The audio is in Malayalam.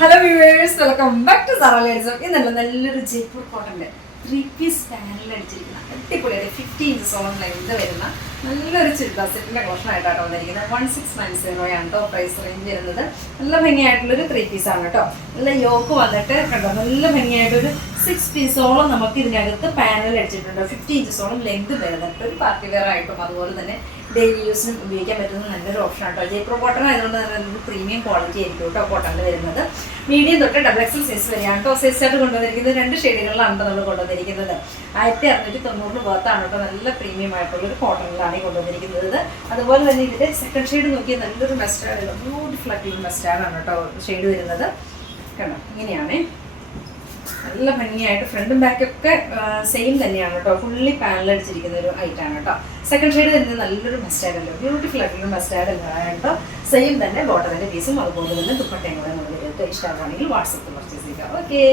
Hello viewers, welcome back to Zara Ladies. In the Jaipur cotton 3-piece panel അടിപൊളിയായിട്ട് 50 inches ഓളം ലെങ്ത് വരുന്ന നല്ലൊരു ചുരിദാർ സെറ്റിന്റെ കളക്ഷൻ ആയിട്ടാണ് വന്നിരിക്കുന്നത്. 1690 ആണ് കേട്ടോ പ്രൈസ് റേഞ്ച് വരുന്നത്. നല്ല ഭംഗിയായിട്ടുള്ളൊരു 3 പീസ് ആണ് കേട്ടോ. നല്ല യോക്ക് വന്നിട്ട് കണ്ടോ നല്ല ഭംഗിയായിട്ടൊരു 6 പീസോളം നമുക്ക് ഇതിനകത്ത് പാനൽ അടിച്ചിട്ടുണ്ട്. 50 inches ഓളം ലെങ്ത് വരുന്നുണ്ട്. ഒരു പാർട്ടി വെയർ ആയിട്ടും അതുപോലെ തന്നെ ഡെയിലി യൂസിനും ഉപയോഗിക്കാൻ പറ്റുന്ന നല്ലൊരു ഓപ്ഷൻ ആട്ടോ. ജയ്പൂർ കോട്ടൺ ആയതുകൊണ്ട് തന്നെ പ്രീമിയം ക്വാളിറ്റി ആയിരിക്കും കേട്ടോ കോട്ടണിൽ വരുന്നത്. മീഡിയം തൊട്ട് XXL സൈസ് വരെയാണ് കേട്ടോ. സൈസ് ആയിട്ട് കൊണ്ടുവന്നിരിക്കുന്നത് 2 ഷെയ്ഡുകളിലാണ് നമ്മൾ കൊണ്ടുവന്നിരിക്കുന്നത്. 1690 ബർത്താണ് കേട്ടോ. നല്ല പ്രീമിയം ആയിട്ടുള്ളൊരു കോട്ടണിലാണ് കൊണ്ടുവന്നിരിക്കുന്നത്. അതുപോലെ തന്നെ ഇതിന്റെ സെക്കൻഡ് ഷെയ്ഡ് നോക്കിയാൽ നല്ലൊരു മസ്റ്റാർഡ് ബ്യൂട്ടിഫുൾ ആയിട്ടുള്ള മസ്റ്റാർഡാണ് കേട്ടോ ഷെയ്ഡ് വരുന്നത്. കണ്ടോ ഇങ്ങനെയാണ് നല്ല ഭംഗിയായിട്ട് ഫ്രണ്ടും ബാക്കൊക്കെ സെയിം തന്നെയാണ് കേട്ടോ. ഫുള്ളി പാനൽ അടിച്ചിരിക്കുന്ന ഒരു ഐറ്റാണ് കേട്ടോ. സെക്കൻഡ് ഷെയ്ഡ് തന്നെ നല്ലൊരു മസ്റ്റാർഡ് അല്ലോ, ബ്യൂട്ടിഫുൾ ആയിട്ടുള്ള മസ്റ്റാർഡ് കേട്ടോ. സെയിം തന്നെ ബോട്ടമിന്റെ പീസും അതുപോലെ തന്നെ ദുപ്പട്ടയും കൂടെ നമ്മൾ ഇഷ്ടമാണെങ്കിൽ വാട്സപ്പിൽ പർച്ചേസ് ചെയ്യുക. ഓക്കെ.